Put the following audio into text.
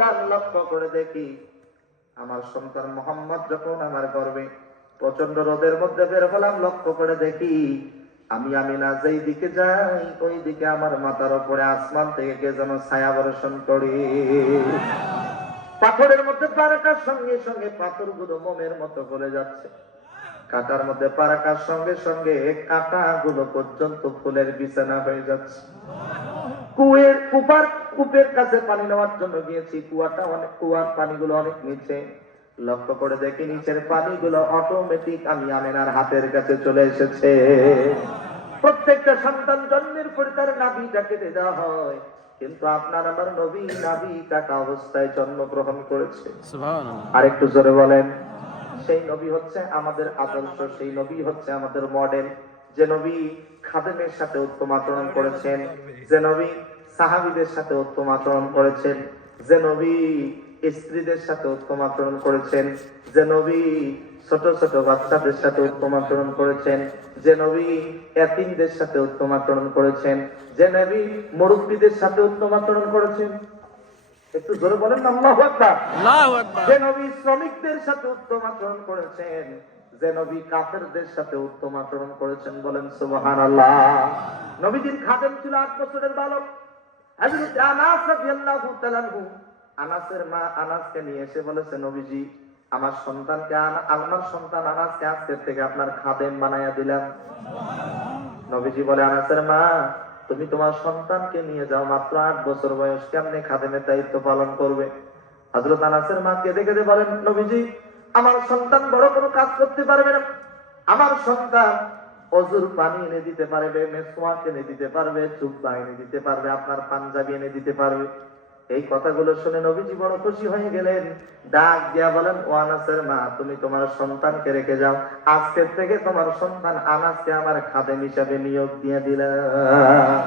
হলাম, লক্ষ্য করে দেখি আমার সন্তান মোহাম্মদ যখন আমার গর্ভে, প্রচন্ড রোদের মধ্যে বের হলাম, লক্ষ্য করে দেখি আমি আমিনা যেই দিকে যাই ওই দিকে আমার মাথার উপরে আসমান থেকে কে যেন ছায়া বর্ষণ করে। পাথরের মধ্যে পা রাখার সঙ্গে সঙ্গে পাথরগুলো মোমের মতো গলে যাচ্ছে, কাঁটার মধ্যে পা রাখার সঙ্গে সঙ্গে কাঁটাগুলো পর্যন্ত ফুলের বিছানা হয়ে যাচ্ছে। কূপের কাছে পানি নেওয়ার জন্য গিয়েছি, কুয়ার পানিগুলো অনেক নিচে, লক্ষ্য করে দেখি নিচের পানিগুলো অটোমেটিক আমি আমিনার হাতের কাছে চলে এসেছে। প্রত্যেকটা সন্তান জন্মের পরে তার নাভিটা কেটে দেওয়া হয়, কিন্তু আপনার আমার নবী নাভি কাটা অবস্থায় জন্মগ্রহণ করেছে। আর একটু জোরে বলেন। সেই নবী হচ্ছে আমাদের আদর্শ, সেই নবী হচ্ছে আমাদের মডেল, যে নবী খাদেমের সাথে উত্তম আচরণ করেছেন, যে নবী সাহাবীদের সাথে উত্তম আচরণ করেছেন, যে নবী স্ত্রীদের সাথে উত্তম আচরণ করেছেন, যে নবী ছোট ছোট বাচ্চাদের সাথে উত্তম আচরণ করেছেন, যে নবী এতিমদের সাথে উত্তম আচরণ করেছেন, যে নবী মুরব্বীদের সাথে উত্তম আচরণ করেছেন। একটু জোরে বলেন আল্লাহু আকবার। আল্লাহু আকবার। যে নবী শ্রমিকদের সাথে উত্তম আচরণ করেছেন, যে নবী কাফেরদের সাথে উত্তম আচরণ করেছেন, বলেন সুবহানাল্লাহ। নবীজির খাদেম ছিল 8 বছরের বালক হযরত আনাস রাদিয়াল্লাহু তাআলা আনহু। আনাসের মা আনাসকে নিয়ে এসে বলেছে, নবীজি আমার সন্তান আনাসকে আজকে থেকে আপনার খাদেম বানায়া দিলাম। নবীজি বলে, আনাসের মা তুমি তোমার সন্তানকে নিয়ে যাও, মাত্র 8 বছর বয়স, কেমনে খাদেমের দায়িত্ব পালন করবে? হযরত আনাসের মা কেঁদে কেঁদে বলেন, নবীজি আমার সন্তান বড় কোনো কাজ করতে পারবে না, আমার সন্তান অজুর পানি এনে দিতে পারবে, মেসওয়াক এনে দিতে পারবে, জুব্বা এনে দিতে পারবে, আপনার পাঞ্জাবি এনে দিতে পারবে। এই কথাগুলো শুনে নবীজি বড় খুশি হয়ে গেলেন, ডাক দিয়া বলেন, ও আনাসের মা তুমি তোমার সন্তানকে রেখে যাও, আজকের থেকে তোমার সন্তান আনাসকে আমার খাদেম হিসাবে নিয়োগ দিয়ে দিলাম।